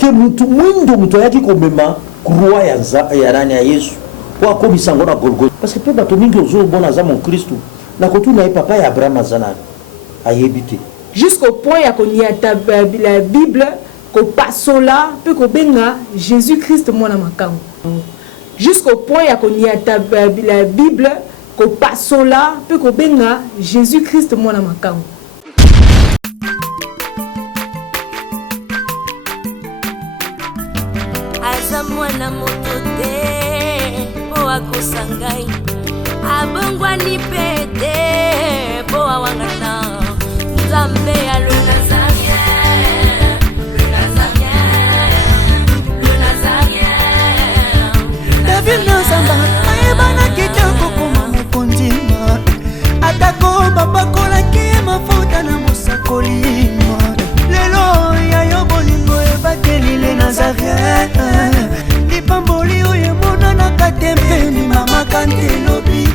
ke mutu mwindo mutu yaki komema croix ya nani ya Yesu wa komisa ngona Golgotha parce que pe bato mingi ozo bona za mon Christ na kotuna e papa ya Abraham azana ayebite jusqu'au point ya koniata la Bible ko pasola pe ko benga Jésus-Christ mwana makango jusqu'au point ya koniata la Bible ko pasola pe ko benga Jésus-Christ mwana makango. Mwana moto te po akosangai abongwani pete po awangana nzambe ya le Nazarien David Nzamba ayebana kitoko koma mokondima atako babakolaki mafuta na mosakolima lelo ya yo bolingo ebateli le Nazarien Pamboli oye mona na katempeni mama kantelobi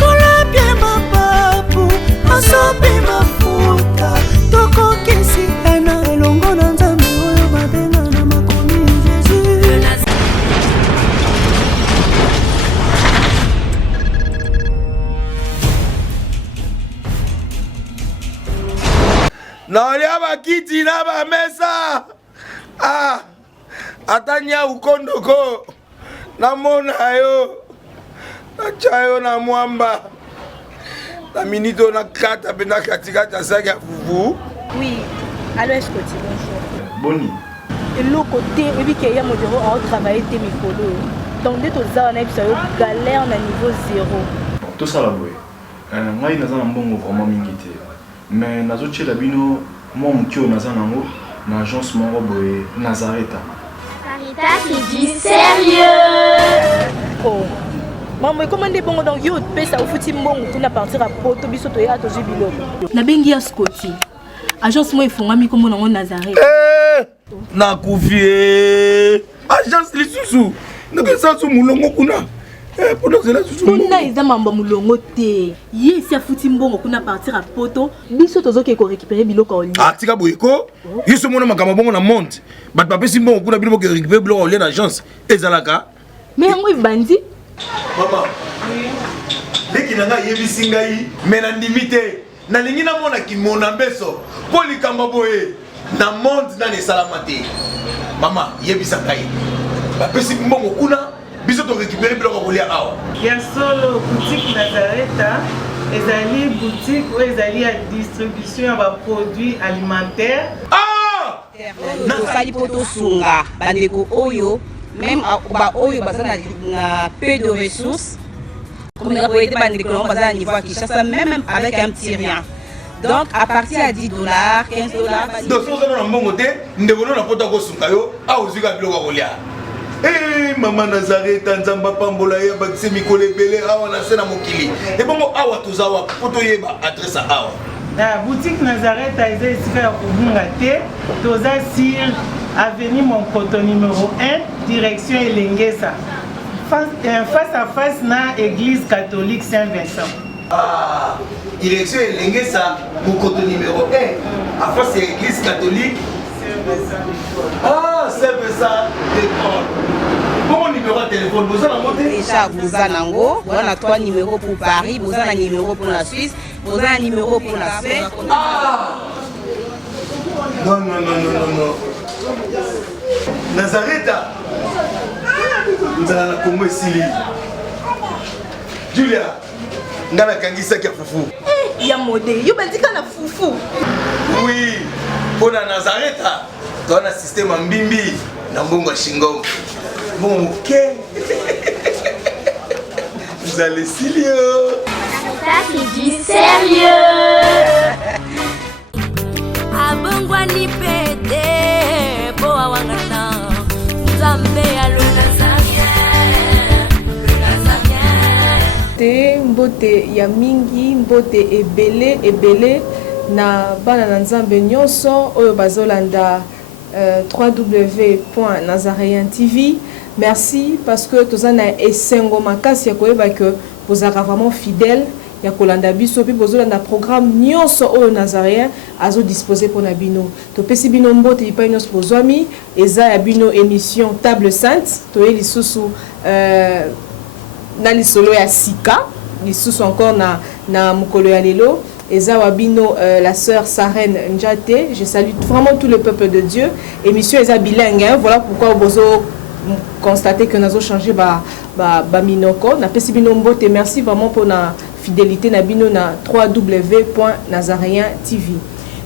Kolapie mapapu masopi mafuta Toko kesi ena elongo na nzambe oyo babenga na makomi Jésus Naolia bakiti na bamesa Atanya ukondoko namona yo achayo na mwamba la minito na kata bena katikata saki fufu. Oui, alors est-ce que tu bonjour. Boni. Et l'autre côté, et puis qu'il y a mon bureau à travailler tes micros. Donc dès que tu as un galère na niveau 0. Tout ça là boy. Moi il n'a pas bon vraiment mingité. Mais nazo tche la bino moi mutio naza nango na agence mon boy Nazareta. qui dit sérieux. Oh. Maman, comment est bon donc yo pesa au futi mbongo tuna partir à poto biso to ya to jibilo. Na bengi ya Scotty. Agence moi ifungami comme na Nazareth. Na kufie. Agence lisusu. Naka sa su mulongo kuna. Pour cela susu. Kuna eza mamba mulongo te. Ye si afuti mbongo kuna partir à poto biso tozo ke ko récupérer biloko oli. Ah tika boyeko. Yeso mona makamba bongo na monte. Bat papa si mbongo kuna biloko ke récupérer biloko oli na agence. Ezalaka. Mais yango bandi. Maman. Dès qu'il a yebisi ngai mena ndimite na lingi na mona ki mona beso po likamba boye na monde na ne salamate. Maman yebisa ngai. Ba pesi mbongo kuna biso to récupérer biloko kolia awa. Ya solo boutique Nazareta ezali boutique où ezali à distribution ba produits alimentaires. Ah! Na sali poto sunga bandeko oyo même ba oyo bazana na peu de ressources comme la boîte bandeko on bazana niveau à Kinshasa même avec un petit rien. Donc à partir à $10, $15. Donc si vous avez un bon côté, nous devons la poto ko sunga yo a ozika biloko kolia. Eh maman Nazareta nzamba pambola ya bakise mikole belé awa na sena mokili. Et bongo awa tozawa poto yeba adresse awa. La boutique Nazareta est ici à Kubungate, toza sur avenue Monkoto numéro 1, direction Elengesa. Face à face na église catholique Saint-Vincent. Ah, direction Elengesa, Monkoto numéro 1, à face de l'église catholique Saint-Vincent. Ah, Saint-Vincent d'école. Bon numéro de téléphone, vous avez monté déjà vous avez on a 3 numéros pour Paris, vous avez un numéro pour la Suisse, vous avez un numéro pour la Suède. Ah! Non. Nazareta. Nous allons la Congo ici. Julia, nous allons kangisa kia fufu. Ya modé, yo bandika na fufu. Oui, pour la Nazareta, tu as un système en bimbi, na mbongo shingo. Bon, ok. Vous allez sérieux. Ça qui dit sérieux. Abongwani pete po awangana nzambe ya le Nazarien. Te mbote ya mingi mbote ebele na bana na nzambe nyonso oyo bazolanda www.nazarientv. Merci parce que tous en a esengo makasi ya koyeba que vous êtes vraiment fidèle ya kolanda biso pe bozolanda programme nyonso oyo Nazaréen azo disposer pour na bino topesi bino mbote lipai nyonso bozwami eza ya bino émission Table Sainte toye lisusu na lisolo ya sika lisusu encore na mokolo ya lelo eza wabino la sœur Sarène Njate. Je salue vraiment tout le peuple de Dieu. Émission eza bilingue, hein? Voilà pourquoi bozo constater que nous avons changé ba minoko na pesi bino mbote. Merci vraiment pour la fidélité na bino na www.nazaréen.tv.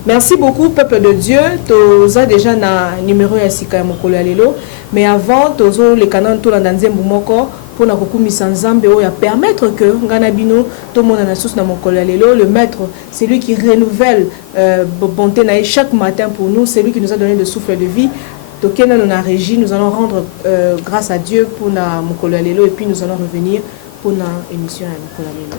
Merci beaucoup peuple de Dieu. Toza déjà na numéro ya sika ya mokolo ya lelo, mais avant tozo le canal to la nzembo moko pour na kokumisa nzambe oya permettre que ngana bino to mona na sous na mokolo ya lelo. Le maître, c'est lui qui renouvelle bonté na chaque matin pour nous, c'est lui qui nous a donné le souffle de vie. Tokena na régie, nous allons rendre grâce à Dieu pour na mokolo ya lelo et puis nous allons revenir pour na émission ya mokolo ya lelo.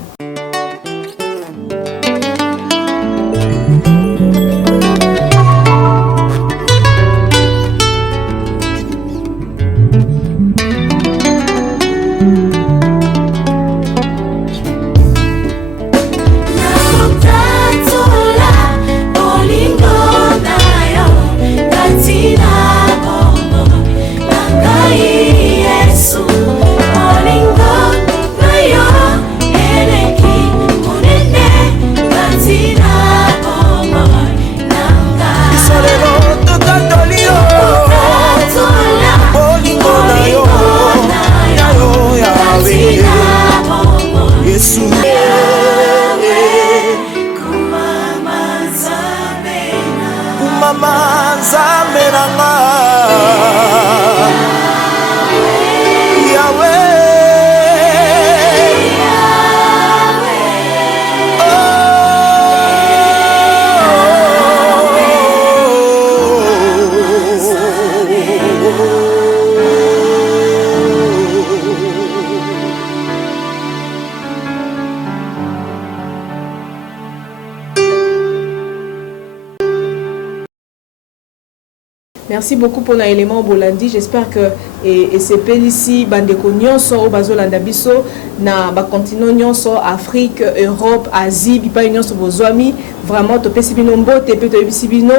Merci beaucoup pour l'élément Bolandi. J'espère que et c'est ici bandeko nyonso au bazolanda biso na ba continent nyonso Afrique, Europe, Asie, bipa nyonso bozwami vraiment to pesi bino mbote pe to bisi bino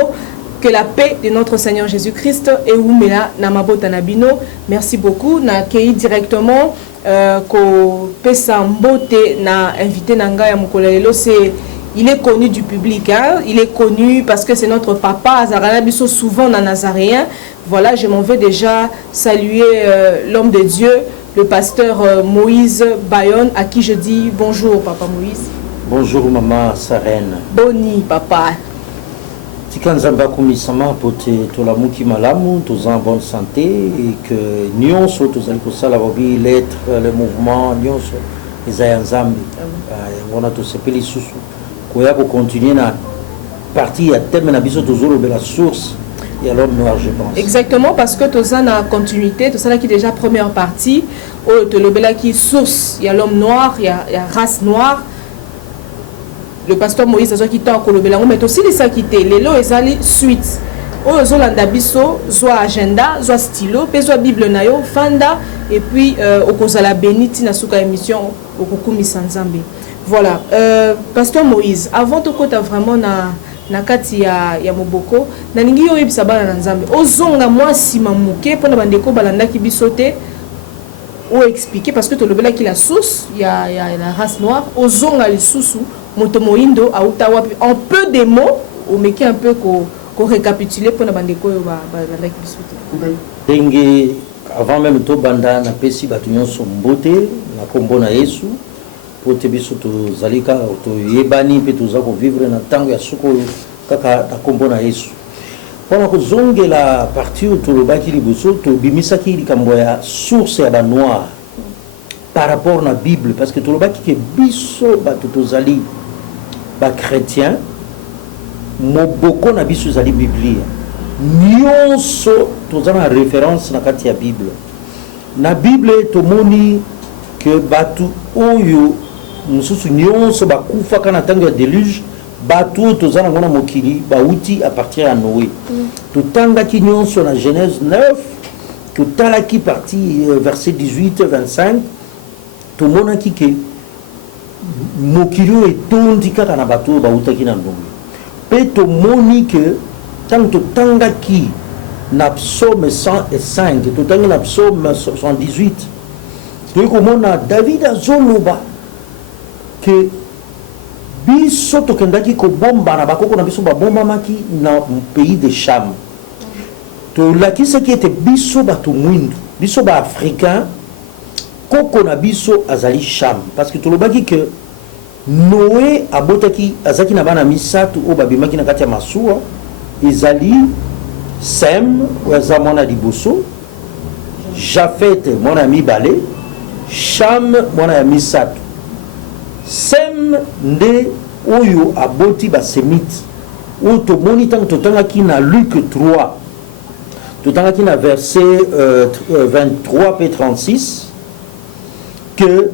que la paix de notre Seigneur Jésus-Christ et umela na mabota na bino. Merci beaucoup na kei directement ko pesa mbote na invité nanga ya mokolo lelo c'est il est connu du public, hein? Il est connu parce que c'est notre papa, Azarana Bisso, souvent dans Nazaréen. Voilà, je m'en vais déjà saluer l'homme de Dieu, le pasteur Moïse Bayonne, à qui je dis bonjour, papa Moïse. Bonjour, maman Sarène. Boni, papa. Tikanzamba kumisama pote tolamuki malamu, tous en bonne santé et que nions tous allons pour ça la vie, l'être, le mouvement, nions les ayanzambi. On a tous ces pays sous. Pour continuer à partir à thème na biso toujours de la source et alors noir je pense. Exactement parce que tout ça na continuité, tout ça qui est déjà première partie au to lobela qui source, il y a l'homme noir, il y a race noire. Le pasteur Moïse a qui t'a kolobela mais aussi les ça qui était les lots ezali suite. O zolanda biso soit agenda, soit stylo, pe soit bible na yo fanda et puis au kozala beniti na suka émission au kokumi sanzambe. Voilà, pasteur Moïse, avant de côté vraiment na kati ya moboko, na ningi yo yebisa bana na nzambe. Ozonga moi sima muke pona bandeko balanda ki bisote ou expliquer parce que to lobela ki la source ya la race noire, ozonga lisusu moto moindo auta wapi en peu de mots, ou meki un peu ko récapituler pona bandeko yo balanda ki bisote. Dengue avant même to banda na pesi batu nyonso mbote na kombo na Yesu. Pour te biso to zalika to yebani pe to zako vivre na tango ya suko kaka na kombo na Yesu. Pona ko zonge la partie to lobaki liboso to bimisa ki likambo ya source ya ba noir par rapport na Bible parce que to lobaki ke biso ba to zali ba chrétien moboko na biso zali Biblia. Nyonso to zana référence na kati ya Bible. Na Bible to moni que batu oyo mususu nyonso bakufa kana tango ya déluge batu tozana ngona mokili bauti à partir à Noé. Totanga ki nyonso na Genèse 9 totala ki partie verset 18 25 to mona ki ke mokili oyo etondi kaka na bato oyo bautaki na ndongo mpe tomoni ke ntango totangaki na psaume 105 totangi na psaume 78 toyei komona David azoloba ke biso tokendaki kobomba na bakoko na biso babombamaki na pays de Cham tolakisaki ete biso bato mwindu biso baafricain koko na biso azali Cham parce que tolobaki ke Noé abotaki azaki na bana misatu oyo babimaki na kati ya masuwa ezali Sem oyo aza mwana liboso, Jafet mwana ya mibale, Cham mwana ya misatu. Sem nde oyo aboti basemite oyo tomoni ntango totangaki na Luc 3 totangaki na verset 23 pe 36 que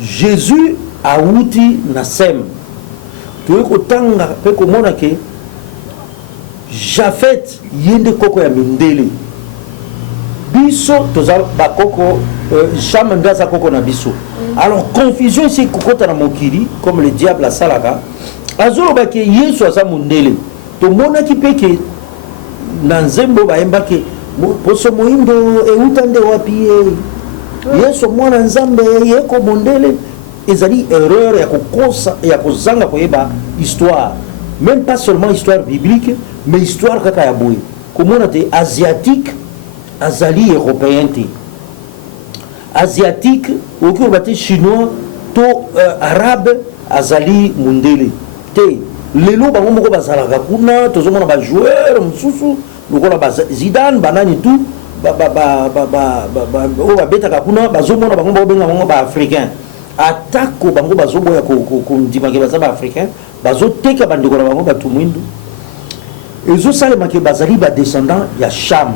Jésus auti na Sem toye kotanga pe komona ke Jafet yende koko ya mindele biso toza bakoko Cham nde aza koko na biso. Alors confusion ici kokota na mokili comme le diable asalaka azolobaki Yesu aza mondele tomonaki pe ke na nzembo bayembaki poso moindo euta nde wapi Yesu mwana nzambe yeko mondele ezali erreur ya kokosa ya kozanga koyeba histoire, même pas seulement histoire biblique mais histoire kaka ya boye komona te asiatique azali européen te asiatique oki obate chinois to arabe azali mundele te lelo bango moko bazalaka kuna tozomona bajoueur mosusu lokola Zidane banani tout oyo babetaka kuna bazomona bango baobenga bango baafricain atako bango bazoboya kondimake baza baafricain bazoteka bandeko na bango bato mwindu ezosalemake bazali badescendant ya Cham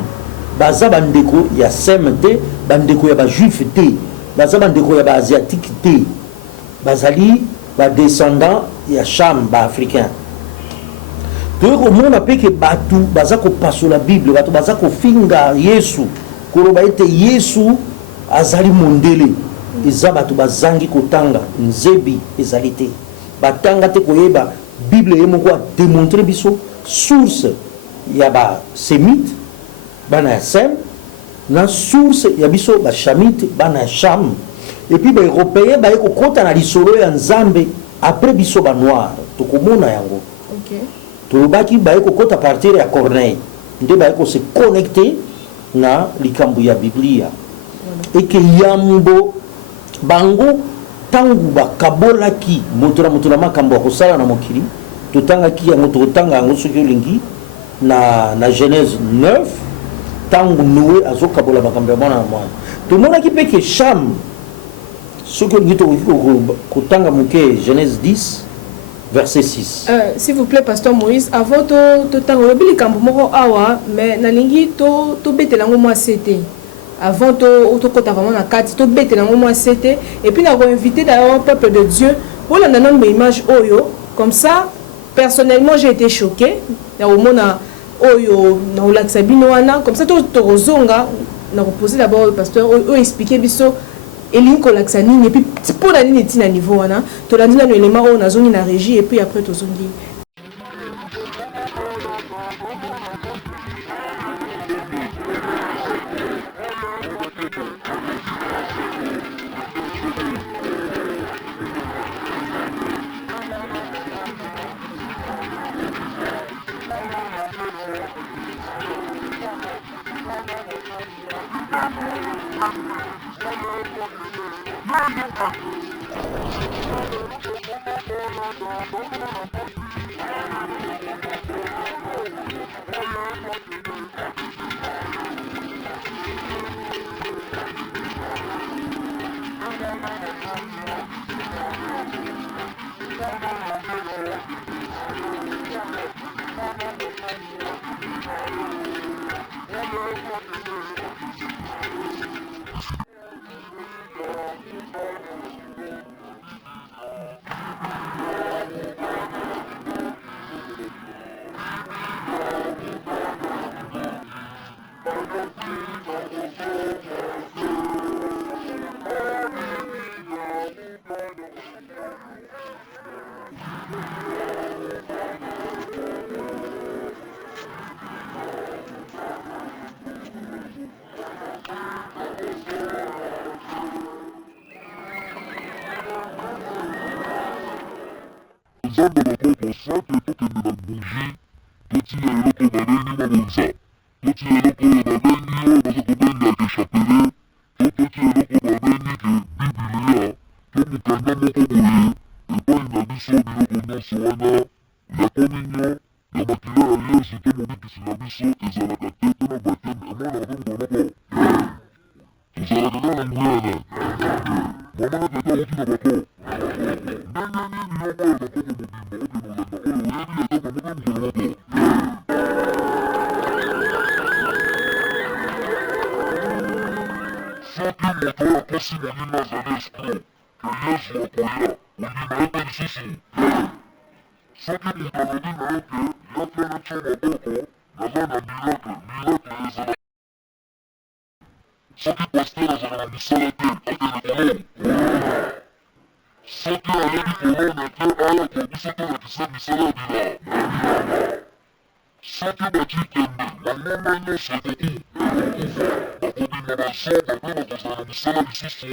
baza bandeko ya Sem te bandeko ya bajuif te baza bandeko ya baasiatique te bazali badescendant ya Cham baafricain toye komona mpe ke bato baza kopasola bible bato baza kofinga Yesu koloba ete Yesu azali mondele eza bato bazangi kotanga nzebi ezali te batanga te koyeba bible ye moko ademontre biso source ya basemite bana ya Sem na source ya biso bachamite bana ya Cham epuis baeuropéen baye kokota na lisolo ya nzambe après biso banoir tokomona yango tolobaki baye kokota partir ya Corneille nde baye kose connecte na likambo ya biblia eke yambo bango tangu bakabolaki moto na makambo ya kosala na mokili totangaki yango totanga yango soki olingi na Genèse 9 tangu Noé azokabola makambo ya mwana na mwana tomonaki mpe ke Cham soki olingi tokoki kotanga moke Genèse 10 verset 6. S'il vous plaît, Pasteur Moïse, avant de t'envoyer les camps awa, mais nalingi to bete lango moi c'était. Avant to kota vraiment na carte, to bete lango moi c'était et puis n'a invité d'ailleurs le peuple de Dieu pour la nanon mes images oyo comme ça personnellement j'ai été choqué na omona oyo na olaxabino wana comme ça to rozonga na reposer d'abord le pasteur o expliquer biso elingi kolakisa nini et puis pour la nini tina niveau wana tolandi na élément oyo nazongi na régie et puis après tozongi tozanda bakoko sake tokende na bougie totia eloko babengi mabonza totia eloko oyo babengi oyo baza kobengaka chapele totia eloko babengi ke bibilia to mokanda moko boye epai na biso biloko nyonso wana ya kominyo ya makila ya yesu to mobikisi na biso ezalaka te to na bateme emonaka te mokonoko tozalaka kaka na nguyana mamana tata auti na bako ndenge nini yoko oyo bakoko mobimba okende olanda oyo oyebi ezaka moke mokonoko soki moto oyo akosi molimo azali escro ke yesu akoya ondima ye mpe lisusu soki moto alobi na ye ke yafele tio maboko naza na miracle ezala soki paster azala na mosala te akende kolon soki alobi kolone te aya kobiso tolakisa misala ya bila soki bati kembe bangomba nyonso ekoku bakobima basoba mpe bakozala na misala lisusu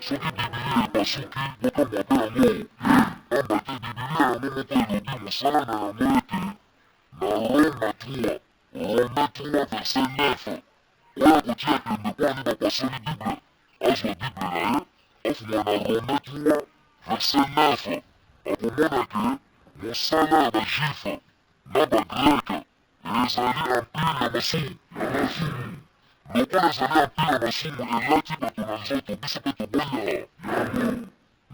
soki bibilia epasuki bokamwa te yango pamba te bibilia yango moko elobi mosala na yango ete na rome 3 verset 9 oyo akotia kende mpo ani bapasoli bible azwa bible na ye afuma na rome 3 verset 9 akomona ke mosala ya bajuife na bagreke ezali empire ya masumu lokola ezali empire ya masumu elati bato na nzoto biso mpe toboya nde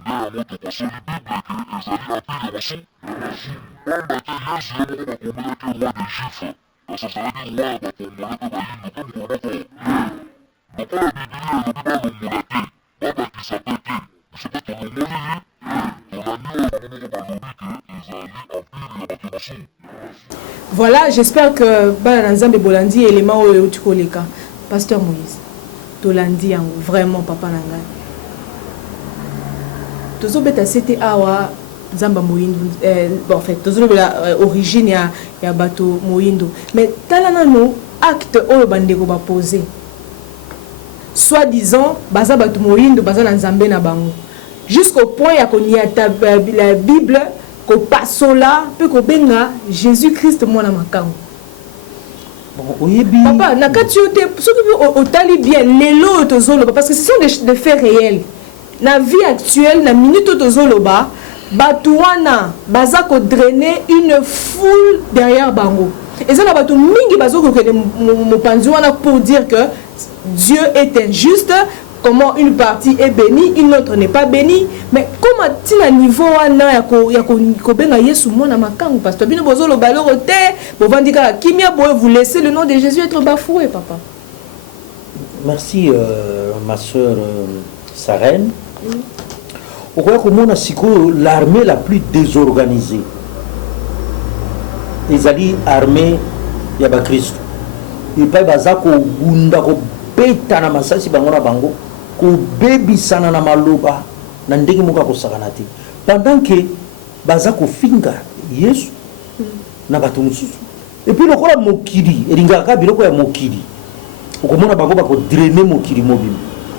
yango topasoli bible ke ezali empire ya masumu pamba te yesu ye moko bakombelaki roi de juife kasi azalaki roi ya bakombole mpe bayindo mpe mokonoko lokola bibilia elobi balongola te babakisa te te biso mpe tolongoli ye tolandi oyo bango moko balobi ke ezali empire ya bato na masumu. Voilà, j'espère que bana nzambe bolandi élément oyo tukoleka. Pasteur Moïse, tolandi yango vraiment papa na ngai. Tozobeta c'était awa nzamba moyindo bon en fait tozobela origine ya bato moyindo. Mais tala nano acte oyo bandeko ba poser. Soit disant baza bato moyindo baza na nzambe na bango. Jusqu'au point ya koniata la Bible ko pasola pe ko benga Jésus-Christ mwana makango. Bon, oyebi papa na kati yote soki otali bien lelo tozoloba parce que ce sont des faits réels. Na vie actuelle na minute tozoloba bato wana baza ko drainer une foule derrière bango. Et ça na bato mingi bazo ko kene mopanzi wana pour dire que Dieu est injuste. Comment une partie est bénie, une autre n'est pas bénie. Mais comment tu as niveau wana ya ko benga Yesu mwana makangu pasteur bino bozolo baloro te bo vandika kimia boye vous laissez le nom de Jésus être bafoué papa. Merci ma sœur Sarène. Au quoi comment siko l'armée la plus désorganisée. Ezali armée ya ba Christ. Il pa bazako bunda ko beta na masasi bango na bango. Ko bebi sana na maloba na ndenge muka ko sakanati pendant que baza ko finga Yesu na bato mususu et puis lokola mokili eringaka biloko ya mokili okomona bango bako drainer mokili mobile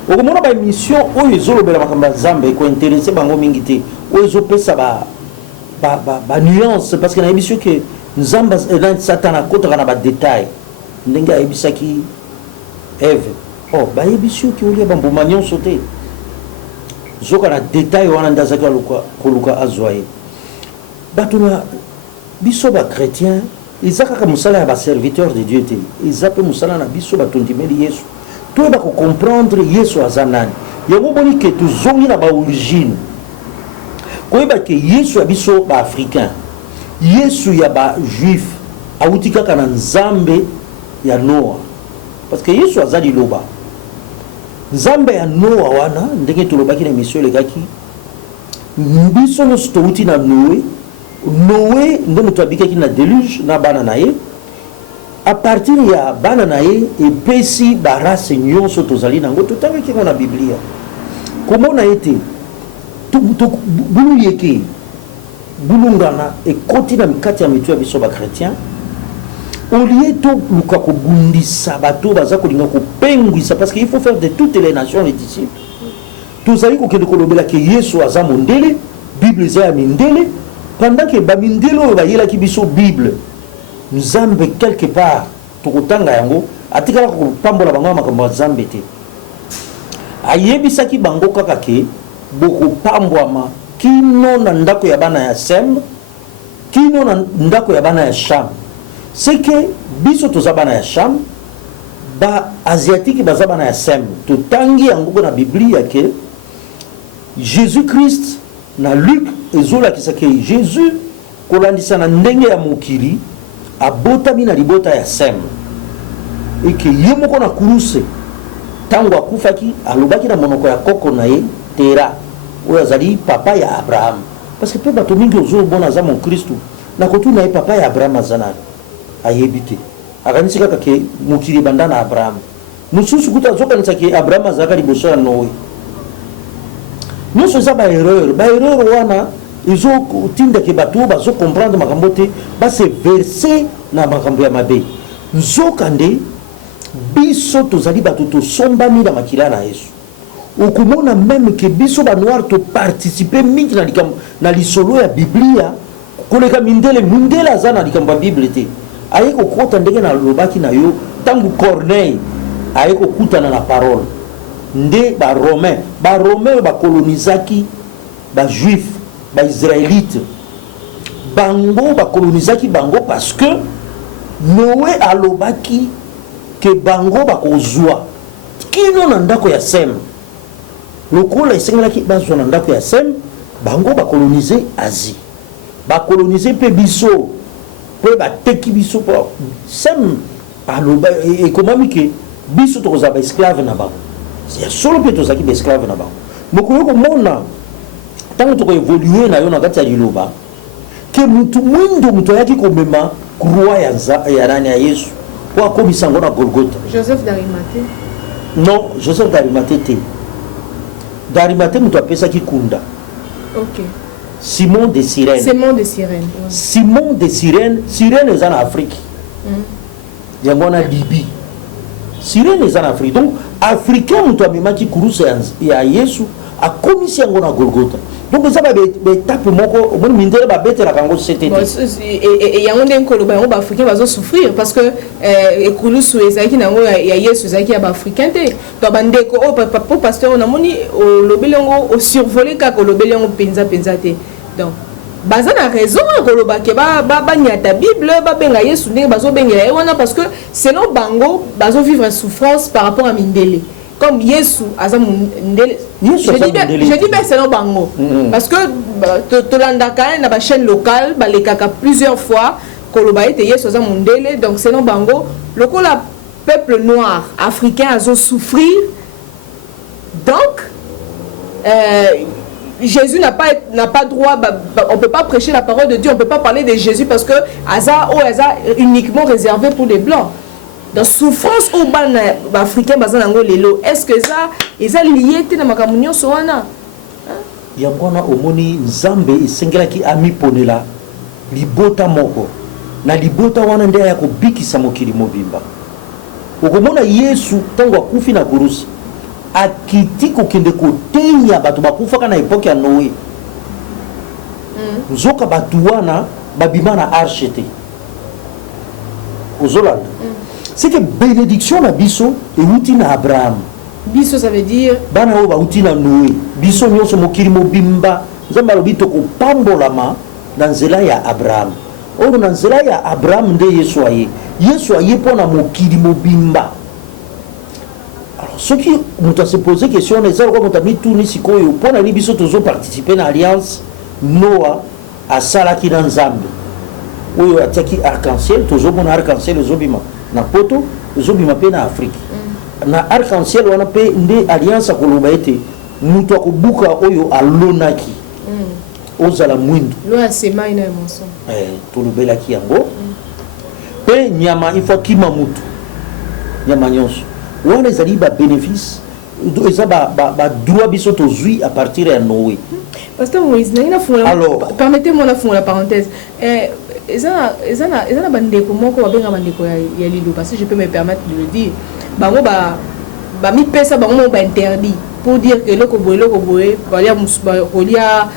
okomona ba mission oyo ezolobela bakamba Nzambe ko intéresser bango mingi te oyo ezopesa ba nuance parce que na émission que Nzambe et Satan akotaka na ba détail ndenge ayebisaki Eve. Oh, bah yebisio ki olia bambuma nyonso te. Zoka na détail wana ndazaka koluka azwaye. Batuna biso ba chrétien, izaka ka musala ya ba serviteur de Dieu te. Izape musala na biso ba tondimeli Yesu. To ba ko comprendre Yesu azanani. Yango boni ke tuzongi na ba origine. Ko ba ke Yesu ya biso ba africain. yesu ya bajuif awuti kaka na nzambe ya noa parce que yesu aza liloba nzambe ya noa wana ndenge tolobaki na émission elekaki biso nyonso towuti na noe nde moto abikaki na déluge na bana na ye à partir ya bana na ye epesi barase nyonso tozali nango totangaki yango na biblia komona ete bulu yeke bulungana ekoti na mikati ya mitu ya biso bakretien olie toluka kobundisa bato baza kolinga kopengwisa parce que il faut faire de toutes les nations les disciples tozali kokende kolobela ke yesu aza mondele bible eza ya mindele pendant que bamindele oyo bayelaki biso bible nzambe quelque part tokotanga yango atikala kopambola bango ya makambo ya nzambe te ayebisaki bango kaka ke bokopambwama kino na ndako ya bana ya sem kino na ndako ya bana ya sham c'est que biso toza bana ya sham ba asiatique baza bana ya sem totangi yango na biblia ke Jésus Christ na Luc ezolakisa ke Jésus kolandisa na ndenge ya mokili abotami na libota ya sem eke ye moko na kuruse tango akufaki alobaki na monoko ya koko na ye Tera oyo azali papa ya Abraham parce que pe bato mingi ozobona aza mon Kristo na kotuna ye papa ya Abraham aza nani ayebi te akanisi kaka ke mokili ebanda na Abraham mosusu kuta azokanisa ke Abraham azalaka liboso ya Noe nyonso eza baerreur wana ezotindaka bato bazocomprendre makambo te base verse na makambo ya mabe nzokande biso tozali bato tosombami na makila na yesu okomona même ke biso banoir toparticipe mingi na lisolo ya biblia koleka mindele aza na likambo ya bible te aye kokota ndenge na lobaki na yo ntango Corneille aye kokutana na parole nde baromain oyo bakolonizaki bajuif baisraélite bango bakolonizaki bango parce que Noé alobaki ke bango bakozwa kino na ndako ya sem lokola esengelaki bazwa na ndako ya sem bango bakolonize Asie bakolonize mpe biso mpe bateki biso po sem aloba ekomami ke biso tokozala baesclave na bango ya solo mpe tozalaki baesclave na bango mokoyo komona ntango tokoevolue na yo na kati ya liloba ke mutu ayaki komema kroi ya nani ya yesu po akomisa yango na Golgotha. Joseph d'Arimathée? Non, Joseph d'Arimathée te. D'Arimathée mutu apesaki kunda. Ok. Simon de Cyrène. Simon de Cyrène. Ouais. Simon de Cyrène, Cyrène eza na Afrique. Yango na Libye. Cyrène eza na Afrique. Donc africain mutu amemaki kurusa ya Yesu akomisi yango na Golgotha. Donc ça va étape moko au moins mindele ba betela kango c'était et yango ndenge koloba yango ba africain bazo souffrir parce que ekulusu ezaki nango ya Yesu ezaki ya ba africain te to bandeko o papa pasteur na moni o lobelengo o survoler ka ko lobelengo penza te donc baza na raison koloba ke ba nyata bible ba benga Yesu ndenge bazo bengela wana parce que sinon bango bazo vivre souffrance par rapport à mindele comme Yesu aza mundele je dis bien c'est non bango parce que tolandaka na ba chaîne locale ba lekaka plusieurs fois koloba ete Yesu aza mundele donc c'est non bango lokola peuple noir africain azo souffrir donc Jésus n'a pas droit on peut pas prêcher la parole de Dieu on peut pas parler de Jésus parce que aza uniquement réservé pour les blancs. Dans souffrance au bas africain bazanango lelo est-ce que ça eza lié te na makambo nyonso wana yango na omoni nzambe esengelaki amiponela libota moko na libota wana nde ya kobikisa mokili mobimba okomona Yesu tango akufi na kurusi akiti kokende kotenya bato bakufaka na epoke ya Noé nzoka bato wana babima na arche te ozolanda c'est que bénédiction na biso euti na Abraham. Biso ça veut dire bana o bauti na Noé. Biso nyonso mokili mobimba nzambe alobi tokopambolama na nzela ya Abraham. Oyo na nzela ya Abraham nde Yesu aye. Yesu aye mpona mokili mobimba. Alors ceux qui mutu se poser question na ezala kwa mutu mituni sikoyo mpona ni biso tozo participer na alliance Noah asalaki na nzambe. oyo atiaki arc-en-ciel tozomona arc-en-ciel ezobima na poto ezobima mpe na Afrique na arc-en-ciel wana mpe nde alliance akoloba ete moto akobuka oyo alonaki ozala mwindu tolobelaki yango mpe nyama ifo akima mutu nyama nyonso wana ezali babénéfice eza badroit biso tozwi à partir ya Noé. Pasteur Moïse, permettez-moi de faire la parenthèse. Eza na bandeko moko babenga bandeko ya lilo parce que je peux me permettre de le dire. Bango ba mi pesa bango ba interdit pour dire que loko boye kolia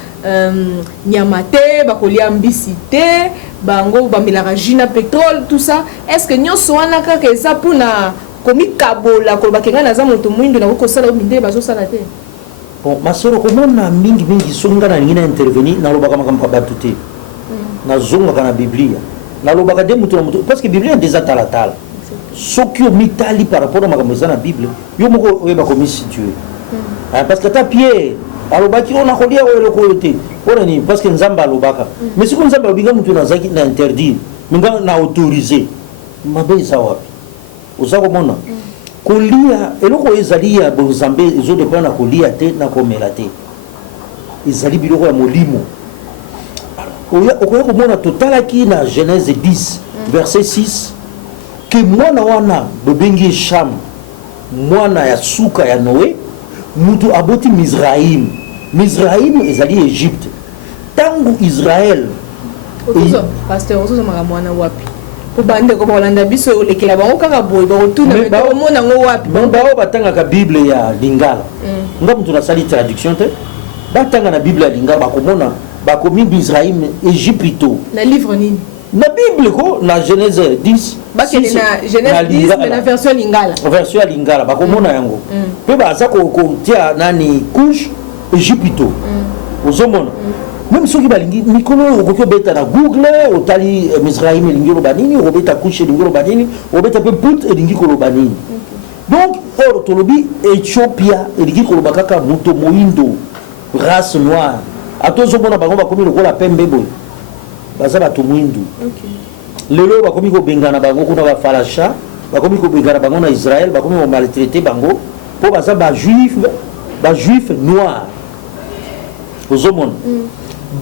nyama te bakolia mbisi te bango bamelaka jus na pétrole tout ça. Est-ce que nyonso wana kaka eza pona komi kabola kolobakenga naza moto mwindo na kokosala ominde bazosala te? Bon, masoro komona mingi songa na ngina intervenir na lobaka makambo ka batu te na zonga kana Biblia na lobaka de mutu na mutu parce que Biblia déjà talatala soki o mitali par rapport à makambo za na Bible yo moko oyeba komi situé parce que ta Pierre alobaki ona kolia oyelo koyote ora ni parce que nzamba alobaka mais siko nzamba obiga mutu na zaki na interdire minga na autoriser mabe za wapi ozako mona kolia eloko ezali ya bozambe ezo dépend na kolia te na komela te ezali biloko ya molimo okoya komona totalaki na Genèse 10 verset 6 que mwana wana bobengi Cham mwana ya suka ya Noé mutu aboti Mizraim ezali Égypte tangu Israël pasteur ozo mwana wapi bande ko bolanda biso olekela bango kaka boy ba otuna me ba omona ngo wapi bon bao batanga ka Bible ya Lingala ngamu tunasali traduction te batanga na Bible ya Lingala bakomona bakomi Mizraim Égypto na livre nini na Bible ko na Genèse 10 bakele na Genèse 10 mais na version Lingala bakomona yango pe baza ko tia nani couche Égypto ozomona même ceux qui balingi mikolo okoko beta na Google otali Mizraim elingi lobanini obeta couche elingi lobanini obeta pe put elingi kolobanini donc or tolobi Ethiopia elingi kolobakaka muto moindo race noire atozomona bango bakomi lokola pembe boy baza bato mwindu lelo bakomi ko bengana bango kuna ba falasha bakomi ko bengana bango na Israël bakomi ko maltraiter bango po baza ba juif noir ozomona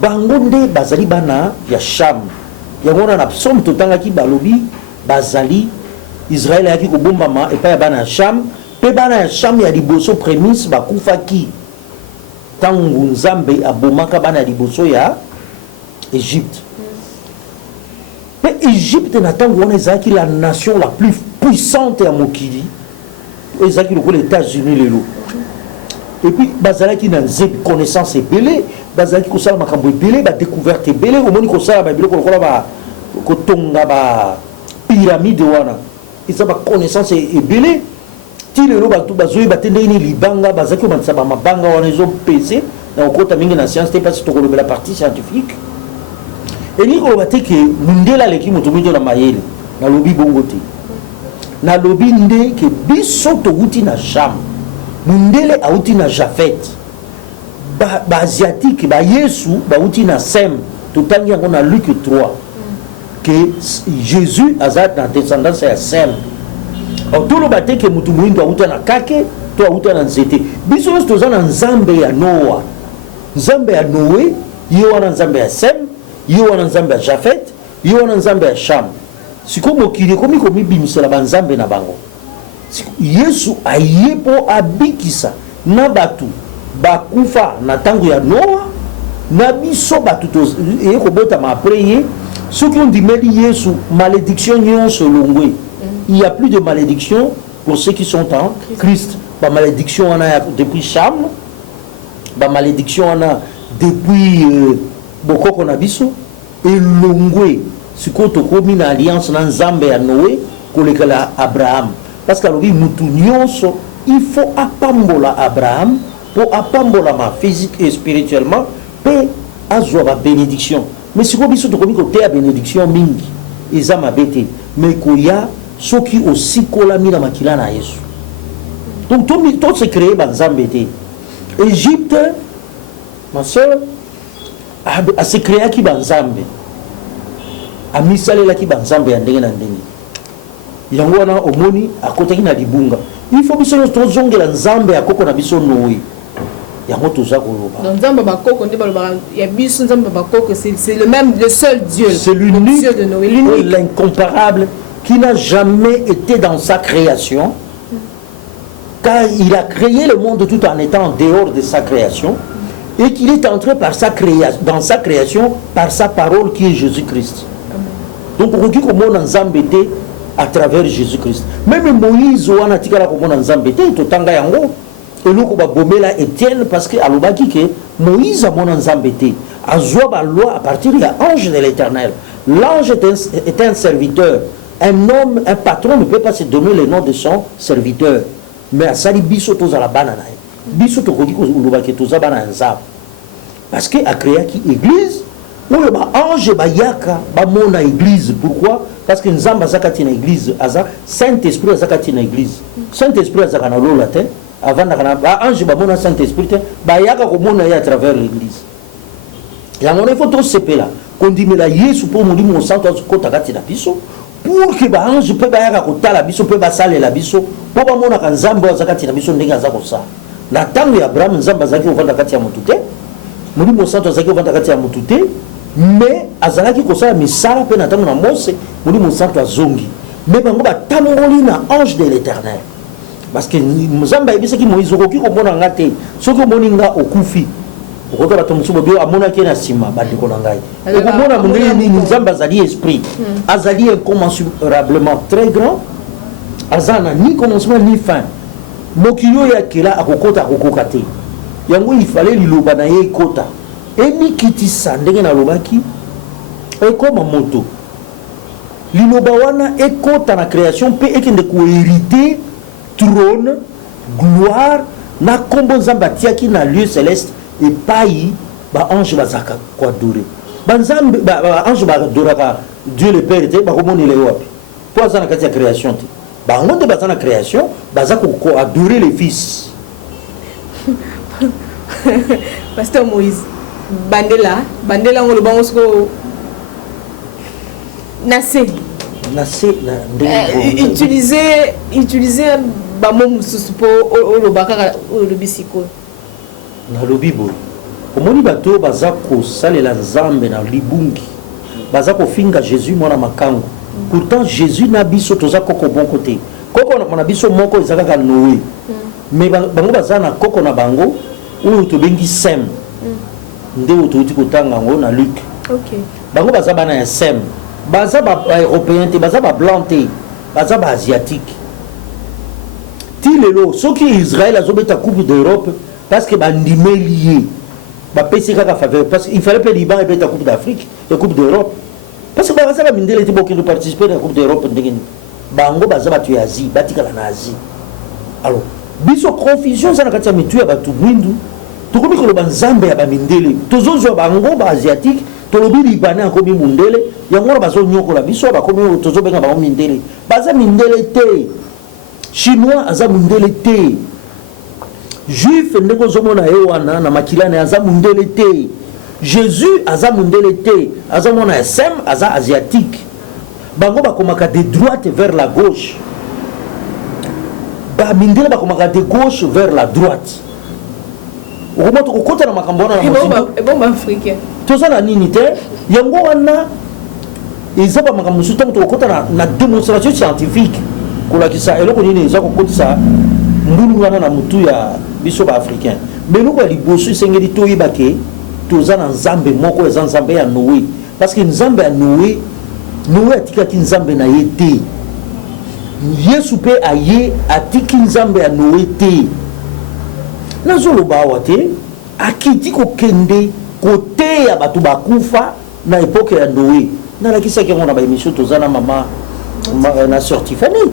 bango nde bazali bana ya Cham yango na psaume totangaki balobi bazali Israël yaki kobombama epai ya bana ya Cham pe bana ya Cham ya liboso prémisse bakufaki tangu Nzambe abomaka bana ya liboso ya Égypte pe Égypte na tango wana ezalaki la nation la plus puissante ya mokili ezalaki lokola États-Unis lelo et puis bazalaki na nzebi connaissance ebele bazalaki kosala makambo ebele badécouverte ebele omoni kosala babiloko lokola kotonga pyramide wana eza baconnaissance ebele ti lelo bato bazoyeba te ndenge nini libanga bazalaki komatisa bamabanga wana ezopese na kokota mingi na science te mpasi tokolobela partie scientifique elingi koloba te ke mundele aleki moto mingi na mayele nalobi bongo te nalobi nde ke biso towuti na Cham mundele auti na Japhet asiatique yesu bauti na Sem totangi yango na Luc 3 que Jésus aza na descendance ya Sem toloba te ke mutu moyindo auta na kake to auta na nzete biso nyonso toza na nzambe ya Noa nzambe ya Noé ye wana nzambe ya Sem ye wana nzambe ya Japhet ye wana nzambe ya Cham siko mokili ekomi komibimisela banzambe na bango Yesu aye po abikisa na batu bakufa na tango ya Noa na biso batu eye kobotama apres ye soki ondimeli Yesu malédiction nyonso elongwe il n'y a plus de malédiction pour ceux qui sont en Christ ba malédiction wana depuis Cham ba malédiction wana depuis bokoko na biso elongwe siko tokomi na alliance na nzambe ya Noé kolekela Abraham parce que alobi mutu nyonso il faut apambola Abraham pour apambola ma physique et spirituellement pe azwa ba bénédiction mais siko biso tokomi kote ya bénédiction mingi eza mabete mais koya soki osikola mina makila na Yesu donc tout se créé banzambe te Égypte ma soeur a se créé ki banzambe amisalelaki banzambe ya ndenge na ndenge yango wana omoni akotaki na libunga il faut biso nyonso tozongela nzambe ya koko na biso Noé yango toza koloba donc nzambe bakoko nde balobaka ya biso nzambe bakoko c'est le seul Dieu, c'est l'unique, Dieu de Noé, l'unique, l'incomparable qui n'a jamais été dans sa création car il a créé le monde tout en étant en dehors de sa création et qu'il est entré dans sa création par sa parole qui est Jésus-Christ. Donc on dit comment Nzambe était à travers Jésus-Christ. Même Moïse wana tikala comment Nzambe était totanga yango eloko ba bomela Étienne parce que alobaki que Moïse a mon Nzambe était azwa ba loi à partir de l'ange de l'Éternel. L'ange est un serviteur. Un homme, un patron ne peut pas se donner le nom de son serviteur. Mais à sali biso tozala banana. Biso tokoki ko lobaki toza bana nzambe. Parce que a créé qui église oyo ba ange ba yaka ba mona église. Pourquoi? Parce que nzamba azakati na église aza Saint-Esprit azakati na église. Saint-Esprit azaka na lola te avant na ba ange ba mona Saint-Esprit te ba yaka ko mona ya à travers l'église. Ya mona il faut tout sepela kondimela Yesu pour molimo santo azokota kati na biso pour que ba ange pe ba yaka kotala biso pe ba sale la biso po ba mona ka nzamba azakati na biso ndenge azako sa. Na tango ya Abraham nzamba azaki ovanda kati ya motu te. Molimo santo azaki ovanda kati ya motu te. Mais azalaki kosala misala pe na tango na Mose molimo santo azongi. Mais bango batamongoli na ange de l'Éternel. Parce que nzamba ebisaki Moïse okoki komona nga te. Soki omoni nga okufi. Okoka bato mosusu bio amonaki na nsima bandeko na ngai. Okomona mondenge nini nzamba azali esprit. Azali incommensurablement très grand. Azana ni commencement ni fin. Mokilo ya kela akokota akokoka te. Yango il fallait liloba na ye kota. Emi kitisa ndenge na lobaki ekoma moto. Liloba wana ekota na création pe ekende ko hériter trône, gloire na kombo nzamba tiaki na lieu céleste et pai ba ange bazaka ko adorer. Ba nzambe ba ange ba adoraka Dieu le Père te ba komoni le wapi. Po za na kati ya création te. Ba ngonde ba za na création baza ko adorer le fils. Pasteur Moïse bandela ngolo bango sko nasé na utiliser ba mom mususu po olobaka olobisiko na lobibo omoni bato baza ko salela nzambe na libungi baza ko finga Jésus mwana makango pourtant Jésus na biso toza koko bon côté koko na biso moko ezaka ka Noé mais bango baza na koko na bango oyo tobengi Sem nde otouti kotanga ngo na Luc. OK. Bango baza bana ya Sem. Baza ba européen te, baza ba blanc te, baza ba asiatique. Ti lelo soki Israël azobeta coupe d'Europe parce que bandime lié. Ba pesi kaka faveur parce qu'il fallait pas Liban et beta coupe d'Afrique et coupe d'Europe. Parce que baza ba mindele te boki participer à coupe d'Europe ndengeni. Bango baza ba tu Asie, batikala na Asie. Alors, biso confusion ça na kati ya mitu ya batu mwindu. Tokomi koloba nzambe ya bamindele tozozwa bango ba asiatique tolobi libanais akomi mundele yango na bazo nyokola biso bakomi tozobenga bango mindele baza mindele te chinois aza mundele te juif ndeko ozomona ye wana na makilane aza mundele te Jésus aza mundele te aza mona ya Sem aza asiatique bango bakomaka de droite vers la gauche ba mindele bakomaka de gauche vers la droite. Okomo to kokota na makambo na mozindo bon africain toza na nini te yango wana ezaba makambo musu to kokota na démonstration scientifique kolakisa eloko nini eza kokotisa mbulu wana na mutu ya biso ba africain mais nous ba liboso sengeli to yibake toza na nzambe moko eza nzambe ya Noé parce que nzambe ya Noé atikaki nzambe na ye te Yesu pe aye atiki nzambe ya Noé te nazoloba awa te akiti kokende kote ya bato bakufa na époque ya Noé nalakisaki yango na baémission toza na mama na sœur Tiffany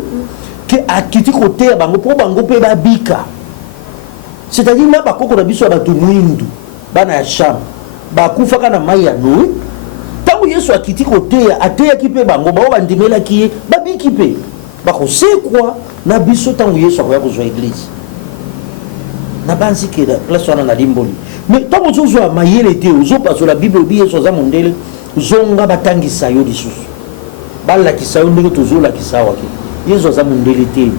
ke akiti kote ya bango mpo bango mpe babika c'est-à-dire na bakoko na biso ya bato mwindu bana ya Sham bakufaka na mai ya Noé ntango Yesu akiti kote ya ateyaki mpe bango bao bandimelaki ye babiki mpe bakosekwa na biso ntango Yesu akoya kozwa église na banzi ke la place wana na limboli mais tant que mayele te ozo paso la Bible obi Yesu za mondele zonga batangisa yo lisusu balakisa yo ndenge tozolakisa awa ke yesu aza mondele te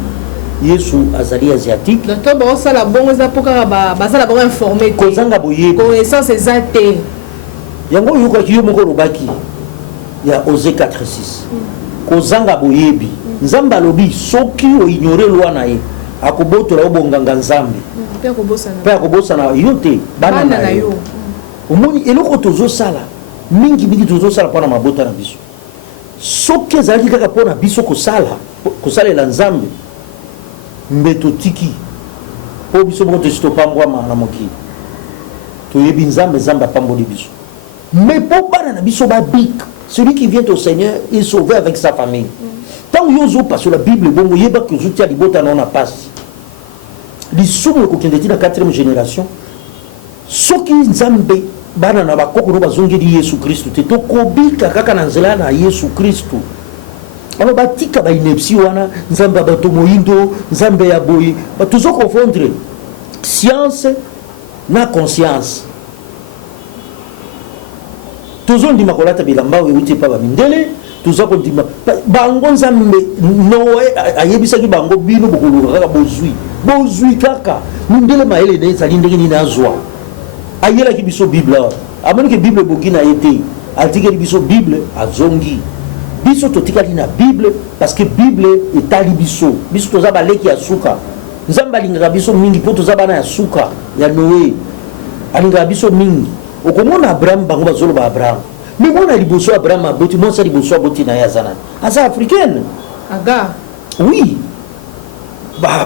yesu azali asiatique docteur bakosala bongo eza mpo kaka bazala bango informe te kozanga boyebi connaissance eza te yango oyokaki yo moko olobaki ya Osée 4:6 kozanga boyebi nzambe alobi soki oignore lwa na ye akobotola yo bonganga nzambe mpe akobosana yo te bana na yo omoni eloko tozosala mingi tozosala mpona mabota na biso soki ezalaki kaka mpona biso kosalela nzambe mbe totiki mpo biso moko tosi topambwama na mokili toyebi nzambe apamboli biso mais mpo bana na biso babika celui qui vient au Seigneur est sauvé avec sa famille tant yo ozopasola bible bongo yeba ke ozotia libota na yo na pasi lisumu ekokende ti na 4e génération soki nzambe bana na bakoko no bazongeli yesu kristu te tokobika kaka na nzela na yesu kristu alo batika bainepsi wana nzambe ya bato moyindo nzambe ya boye tozokonfondre science na conscience tozondima kolata bilamba oyo euti epa bamindele toza kondima bango nzambe noe ayebisaki bango bino bokoluka kaka bozwi kaka mindele mayele na ezali ndenge nini azwa ayelaki biso bible awa amonike bible eboki na ye te atikeli biso bible azongi biso totikali na bible parce que bible etali biso toza baleki ya suka nzambe alingaka biso mingi mpo toza bana ya suka ya noe alingaka biso mingi okomona abraham bango bazoloba abraham me mona liboso abraham aboti monsa liboso aboti na ye aza nani aza africaine aga oui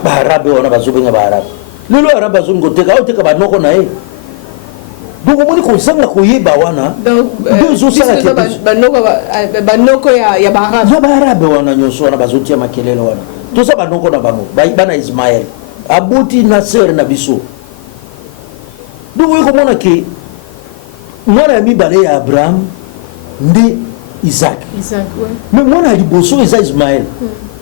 baarabe wana bazobenga baarabe lelo arabe azongi koteka aoteka banoko na ye donc omoni kozanga koyeba wana banoko ya baarabe wana nyonso wana bazotia makelele wana toza banoko na bango bana ismael aboti na sere na biso donc oyo komona ke mwana ya mibale ya abraham nde isaac me mwana ya liboso eza ismael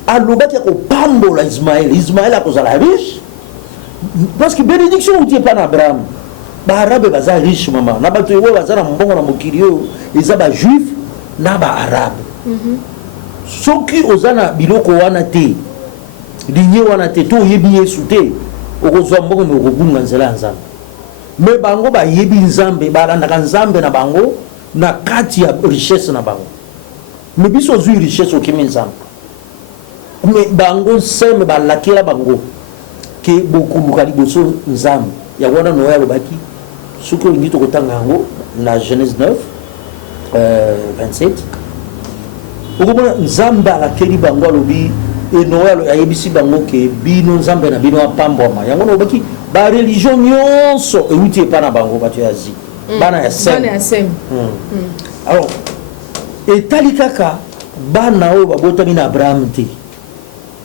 alobaki akopambola ismael akozala riche parce que bénédiction outi epa na abraham baarabe baza riche mama na bato oyo baza na mbongo na mokili oyo eza bajuif na baarabe soki oza na biloko wana te linye wana te to oyebi yesu te okozwa mbongo me okobunga nzela ya nzambe me bango bayebi nzambe balandaka nzambe na bango na kati ya richesse na bango me biso ozwi richesse okimi nzambe me bango seme balakela bango ke bokuluka liboso nzambe yango wana noye alobaki soki olingi tokotanga yango na Genèse 9:27 okomona nzambe alakeli bango alobi noye ayebisi bango ke bino nzambe na bino apambwama yango nalobaki bareligio nyonso euti epa na bango bato ya asie bana ya sem alors etali kaka bana oyo babotami na abraham te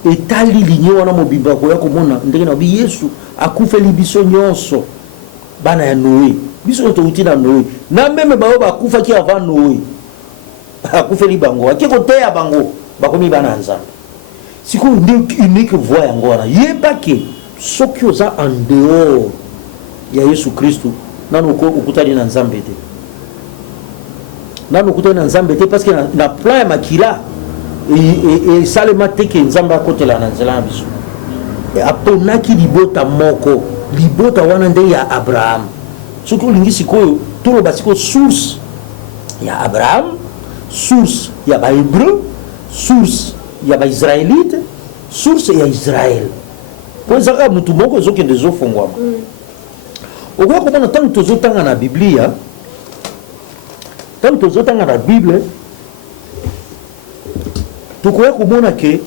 etali linye wana mobimba koya komona ndenge na bi yesu akufeli biso nyonso bana ya noe biso oyo touti na noe na meme baoyo bakufaki avant noe akufeli bango ake koteya bango bakomi bana ya nzambe sikoyo nde unique voix yango wana yeba ke soki oza en dehors ya yesu kristu nano okutani na nzambe te parce que na plan ya makila esalema te ke nzambe akotela na nzela na biso aponaki libota moko libota wana nde ya abraham soki olingi sikoyo toloba sikoyo source ya abraham source ya bahébreu source ya baisraélite source ya israel po ezaka mutu moko ezokende ezofungwama okoya komona ntango tozotanga na biblia ntango tozotanga na bible tokoya komona ke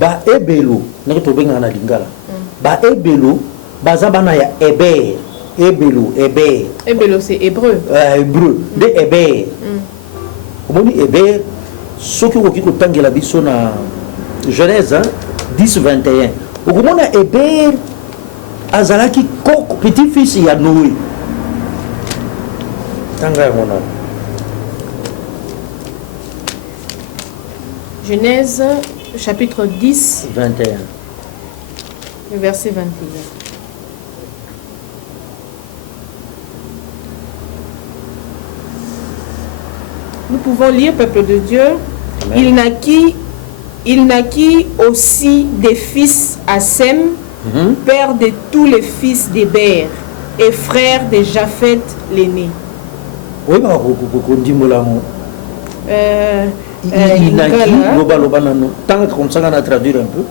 baebelo ndenge tobengaka na lingala baebelo baza bana ya eber ebelo c'est hébreu hébreu nde eber omoni eber soki okoki kotangela biso na Genèse 10:21 okomona eber azalaki petit fils ya noé tanga yango na Genèse chapitre 10 21 verset 21. Nous pouvons lire, peuple de Dieu, Il naquit aussi des fils à Sem, père de tous les fils d'Héber et frère de Japheth l'aîné. Oui, il naquit, traduire un peu.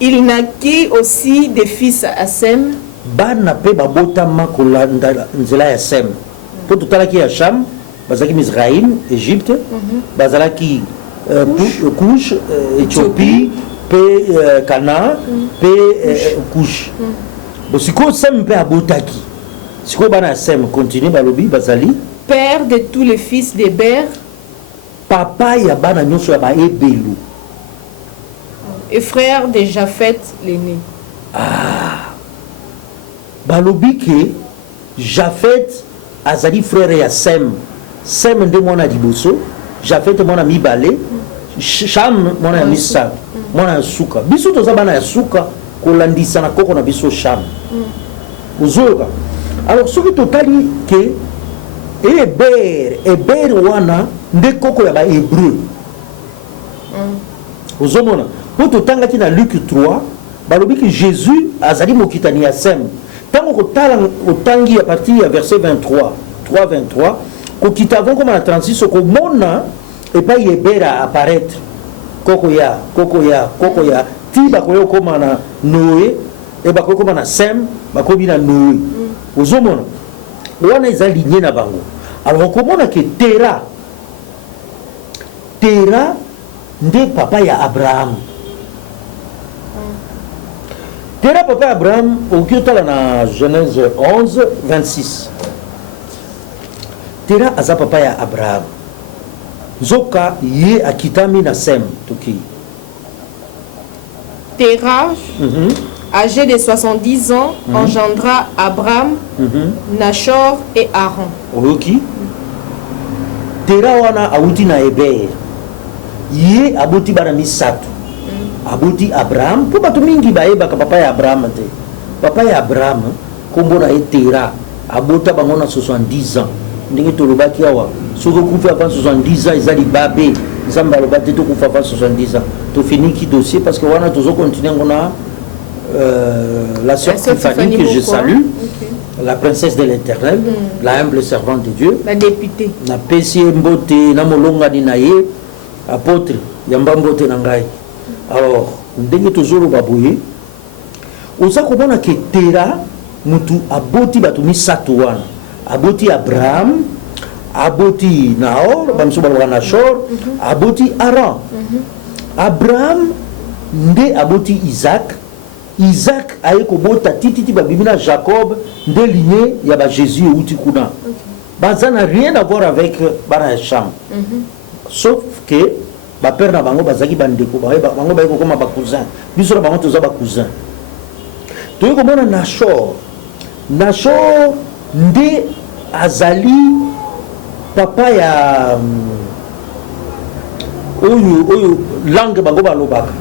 Il naquit aussi des fils à Sem. Bana pe babotama kolanda nzela ya Sem. Po tutalaki ya Sham, bazalaki Mizraïm, Égypte, bazalaki Kush, Éthiopie, pe Canaan, pe Kush. Bon siko Sem pe abotaki. Siko bana Sem continue balobi bazali père de tous les fils d'Héber, papa ya bana nyonso ya ba ebelu. Et frère de Japheth l'aîné. Balobi ke Japheth azali frère ya Sem. Sem nde mwana liboso, Japheth mwana mibale, Sham mwana ya misato, mwana ya suka. Biso toza bana ya suka kolandisa na koko na biso Sham. Uzoka. Alors soki totali ke Héber wana nde koko ya ba hébreu. Uzomona. Po totangaki na Luc 3, balobi ke Jésus azali mokitani ya Sem. Tant qu'on tangi à partir du verset 23, 3-23, qu'on quitte avant comme à 36, qu'on mona et pas y à apparaître. Kokoya, tiba koyo comme à Noé, et bako comme à Sem, bako bina Noé. Aux hommes, on a aligné na bango. Alors comment on a que Terra, nde papa ya Abraham. Terra papa Abraham, au Kyotala na Genèse 11, 26. Terra aza papa ya Abraham. Zoka ye akitami na Sem toki. Terra, âgé de 70 ans, engendra Abraham, Nachor et Aaron. Oyoki. Terra wana awuti na Héber. Ye aboti bana misato. Aboti Abraham, pour batu mingi baeba ka papa ya Abraham te. Papa ya Abraham, kombo na Terra, abota bango na 70 ans. Ndenge tolobaki awa, soko kufa avant 70 ans, ezali babe, nzamba lobate to kufa avant 70 ans. To fini ki dossier parce que wana tozo continuer ngona la sœur Tiffany que je salue. La princesse de l'Éternel, la humble servante de Dieu, la députée. Na pesi mbote na molonga ni naye, apôtre yamba mbote na ngai. Alors, ndenge tozolo baboye, oza komona ke Terra mutu aboti batu misato wana. Aboti Abraham, aboti Nahor, bamso balwa Nachor, aboti Aaron. Abraham nde aboti Isaac. Isaac aye kobota tititi babimina Jacob nde lignée ya ba Jésus outi kuna. Ça n'a rien à voir avec bana Cham. Sauf que ba père na bango bazaki bandeko bango ba ko ba cousin. Biso na bango toza ba cousin. To ko mona Nachor. Nachor nde azali papa ya oyo langue bango ba lobaka.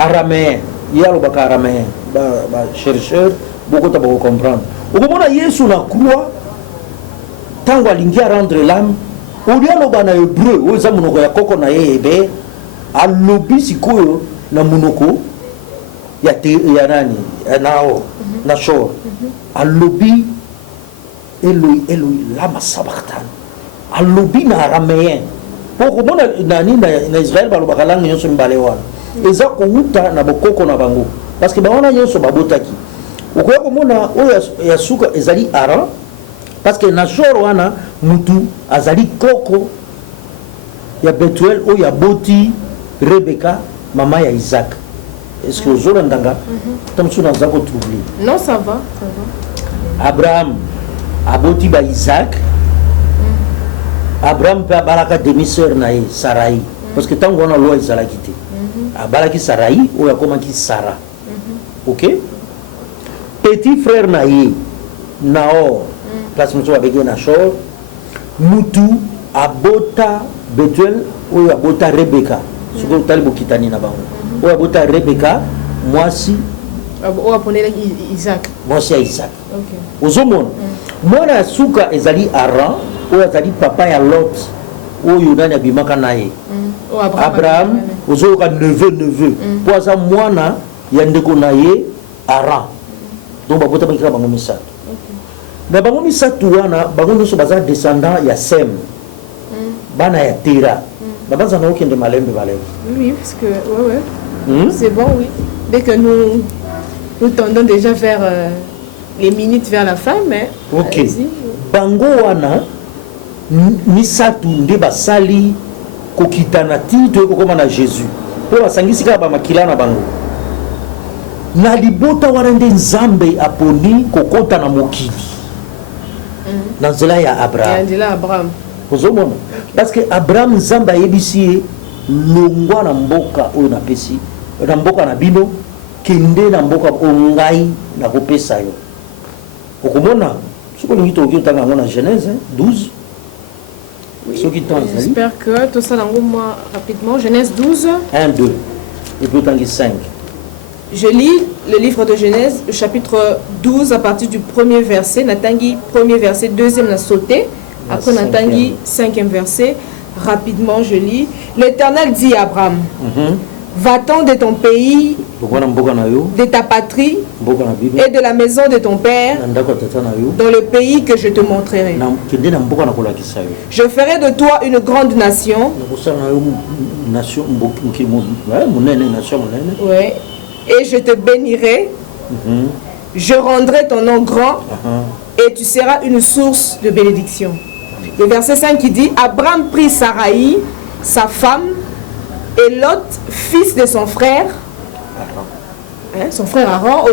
Araméen. Il y a le araméen. Ba chercheur beaucoup de comprendre. Au moment où Yesu na croix tango alingi rendre l'âme Odiano bana hébreu, oza munoko ya koko na yebe, alobi sikoyo na munoko ya nani, nao, na shore. Alobi Eloi lama sabachthani. Alobi na araméen. Poko mona nani na Israël balobaka langue nyonso mbale wana. Eza kouta na bokoko na bango. Parce que baona nyonso babotaki. Okoya komona oyo ya suka ezali Aaron. Parce que Nachor wana mutu azali koko ya Betuel o ya boti Rebecca mama ya Isaac. Est-ce que vous avez ndanga tamsu na zako troubler? Non, ça va. Abraham aboti ba Isaac. Abraham pa baraka demi-sœur na Sarai parce que tango na loi ezala kité. Abalaki Sarai o ya komaki Sarah. OK? Petit frère na Nahor place mutu avec Nachor mutu abota Betuel ou abota Rebecca soko talibo kitani na bango ou abota Rebecca mwasi ou aponela Isaac mwasi ya Isaac. OK ozomona mwana suka ezali Aaron ou ezali papa ya Lot ou yonani abimaka naye Abraham ozoyoka neveu po aza mwana ya ndeko na ye Aran donc babota bakika bango misato na bango misato wana bango nyonso baza descendant ya Sem bana ya Tera babanza na okende malembe balembe. Oui, parce que c'est bon, oui. Dès que nous tendons déjà vers les minutes vers la fin, mais ok bango wana misato nde basali kokitana ti to kokoma na Jésus po basangisi kaka bamakila na bango na libota wana nde Nzambe aponi kokota na mokili na nzela ya Abraham. Ozomona parce que Abraham Nzambe ayebisi ye longwa na mboka oyo napesi na mboka na bino kende na mboka ongai na kopesa yo okomona soko lingi toki otanga yango na Genèse 12. Oui, j'espère que tout ça dans moi rapidement. Genèse 12 1, 2 et puis autant 5. Je lis le livre de Genèse, le chapitre 12 à partir du premier verset. Natangi premier verset, deuxième na sauté. Après Natangi cinquième verset. Rapidement je lis. L'Éternel dit à Abraham, va-t'en de ton pays, de ta patrie et de la maison de ton père dans le pays que je te montrerai. Je ferai de toi une grande nation. Ouais. Et je te bénirai. Je rendrai ton nom grand et tu seras une source de bénédiction. Le verset 5 qui dit, Abraham prit Sarai, sa femme, et Lot, fils de son frère, Aaron,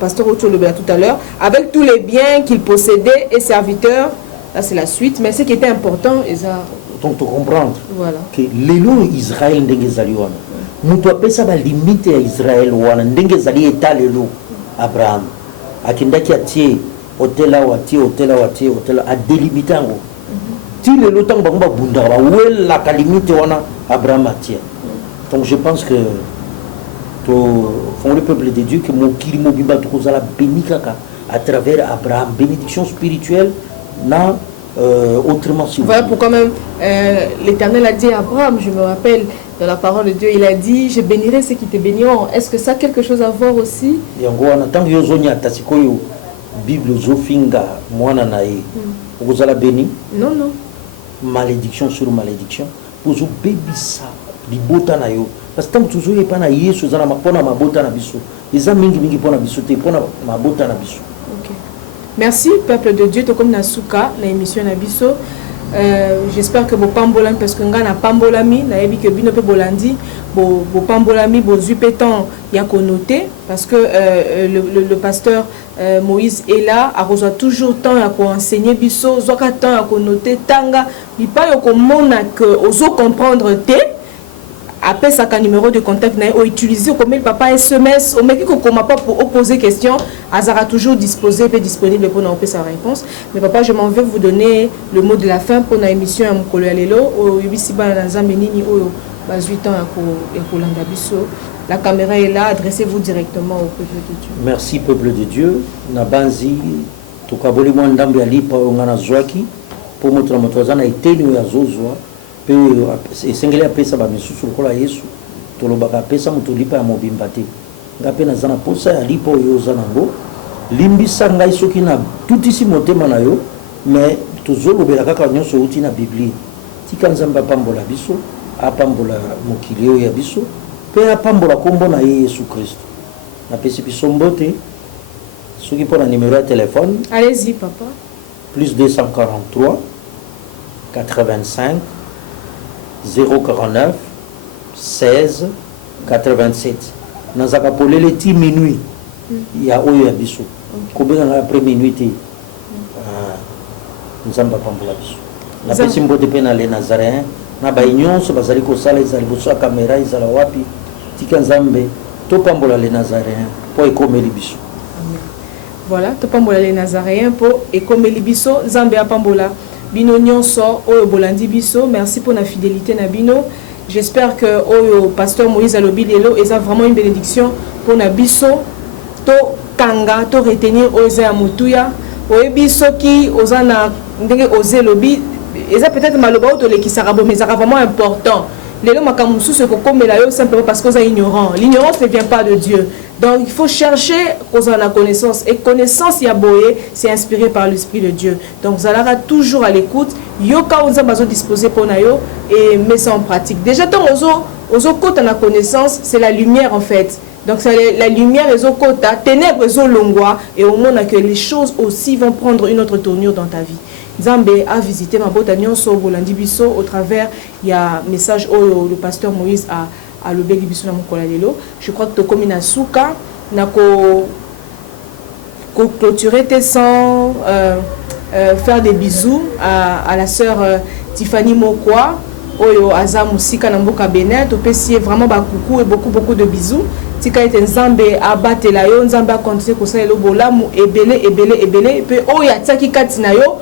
pasteur Otto le tout à l'heure, avec tous les biens qu'il possédait et serviteurs. Là c'est la suite, mais ce qui était important, donc tu comprends voilà. Que l'élo Israël ndengezali wana. Mutu apesa ba limite ya Israël wana ndengezali eta lelo Abraham. Akindaki atie hotela a délimité ngo. Ti lelo tango bango bunda ba wela ka limite wana Abraham atie. Donc je pense que pour le peuple de Dieu que mon kirimo bimba tozala bénikaka à travers Abraham, bénédiction spirituelle na autrement si voilà pourquoi même l'Éternel a dit à Abraham, je me rappelle dans la parole de Dieu, il a dit je bénirai ceux qui te béniront. Est-ce que ça a quelque chose à voir aussi? Yango wana tango yozonya tasikoyo Bible zofinga mwana nae okozala béni? Non. Malédiction sur malédiction pour zo bebisa libota na yo parce que tant que toujours pas na Yesu zana mapona mabota na biso eza mingi pona biso te pona mabota na biso. OK. Merci peuple de Dieu to comme na suka na émission na biso. J'espère que vos pambolami parce que nga na pambolami na yebi que bino pe bolandi bo pambolami bo zupetan ya konoté parce que le pasteur Moïse est là a reçoit toujours temps à enseigner biso zoka temps à konoté tanga bipa yo komona que ozo comprendre te après ça numéro de contact na o utiliser comme le papa SMS au mec ko ma pas pour opposer question azara toujours disposé et disponible pour nous sa réponse. Mais papa je m'en vais vous donner le mot de la fin pour la émission à mokolo ya lelo o yibisi ba na nzambe nini oyo ba 8 ans ya kolanda biso. La caméra est là, adressez-vous directement au peuple de Dieu. Merci peuple de Dieu. Na banzi tukaboli mwandambi ya lipa ngana zwaki pour motra motozana iteni ya zozwa. Esengeli apesa bamisusu lokola Yesu tolobaka apesa moto lipa ya mobimba te nga mpe naza na posa ya lipa oyo oza nango limbisa ngai soki na tutisi motema na yo mais tozolobela kaka nyonso outi na biblie tika Nzambe apambola biso apambola mokili oyo ya biso mpe apambola kombo na ye Yesu Kristo napesi biso mbote soki mpo na numéro ya téléphone allez-y papa plus 243 85 049 16 87 nazaka polele ti minuit ya oyo ya biso kobenga na après minuit te Nzamba pambola biso na pesi mbote pe na le Nazaréen na ba nyonso bazali ko sala ezali boso kamera ezala wapi tika Nzambe to pambola le Nazaréen po ekomeli biso. Voilà to pambola le Nazaréen po ekomeli biso Nzambe apambola bino nyonso oyo bolandi biso. Merci pour la fidélité na bino. J'espère que oyo pasteur Moïse alobi lelo eza vraiment une bénédiction pour na biso to kanga to retenir oza ya mutuya oyo biso ki ozana ndenge oze lobi eza peut-être maloba to lekisaka bo mais ça vraiment important lelo makamusu se kokomela yo simplement parce que vous êtes ignorant. L'ignorance ne vient pas de Dieu. Donc il faut chercher qu'on a la connaissance. Et connaissance yaboye, c'est inspiré par l'Esprit de Dieu. Donc vous allez toujours à l'écoute. Yoka on a disposé pour nayo et met ça en pratique. Déjà tant ozo kota na connaissance, c'est la lumière en fait. Donc c'est la lumière ezo kota, ténèbres ezo longwa et au moment que les choses aussi vont prendre une autre tournure dans ta vie. Nzambe a visité ma bota nyonso bolandi biso au travers il y a message où le pasteur Moïse a le beli biso na mokola lelo. Je crois que to komi na suka na ko clôturer tes sangs, faire des bisous à la sœur Tiffany Mokwa oyo aza musika na mboka Benin to pesier vraiment ba coucou et beaucoup de bisous. Tika ete Nzambe abatela yo, Nzambe a continuer ko sala lo bolamu ebele pe oyo ataki kati na yo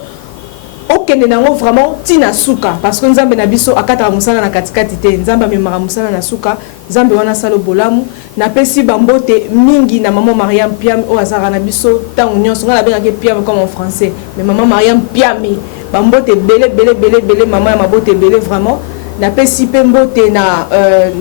okende nango vraiment tina suka parce que Nzambe na biso akata musala na katikati te, Nzambe amemaka musala na suka, Nzambe wana sala bolamu na pesi bambote mingi na maman Mariam Piam o azara na biso tango nyonso ngala bengaka Piam comme en français mais maman Mariam Piami bambote belé maman ya mabote belé vraiment na pesi pembote na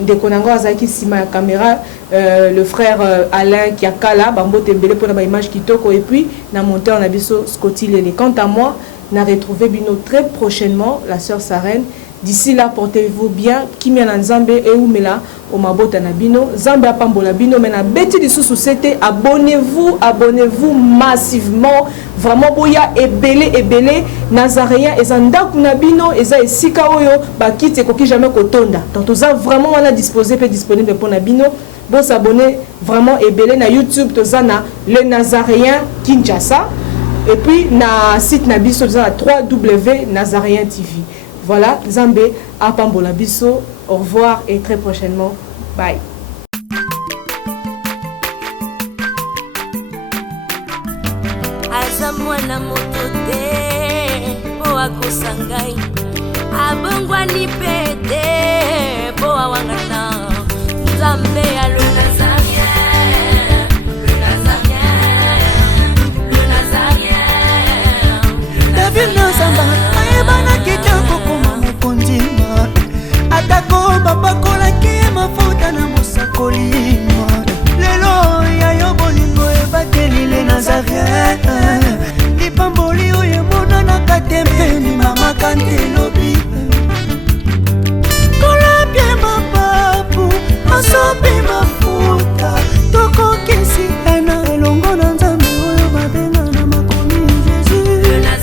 ndeko nango azaki sima ya caméra le frère Alain qui a kala bambote belé pour na image kitoko et puis na monteur na biso Scotty Lele. Quant à moi n'a retrouvé Bino très prochainement, la sœur Sarène. D'ici là, portez-vous bien. Kimia na Nzambe et Oumela, au Mabota na Bino. Nzambe a pambola Bino, mais na beti di sous c'était abonnez-vous massivement. Vraiment, boya ebele, Nazaréen, et Zandaku na Bino, et za esika oyo, ba kite koki jamais kotonda. Donc, tout ça vraiment, on a disposé, peut disponible pour na Bino. Bon, s'abonner vraiment ebele na YouTube, tout ça na le Nazaréen Kinshasa. Et puis, na site na biso, na 3W Nazaréen TV. Voilà, Zambé, Apambola Biso. Au revoir et très prochainement. Bye. Azamwana motote, boa kosangai. Abongwa ni pete, boa wangata. Zambé alona.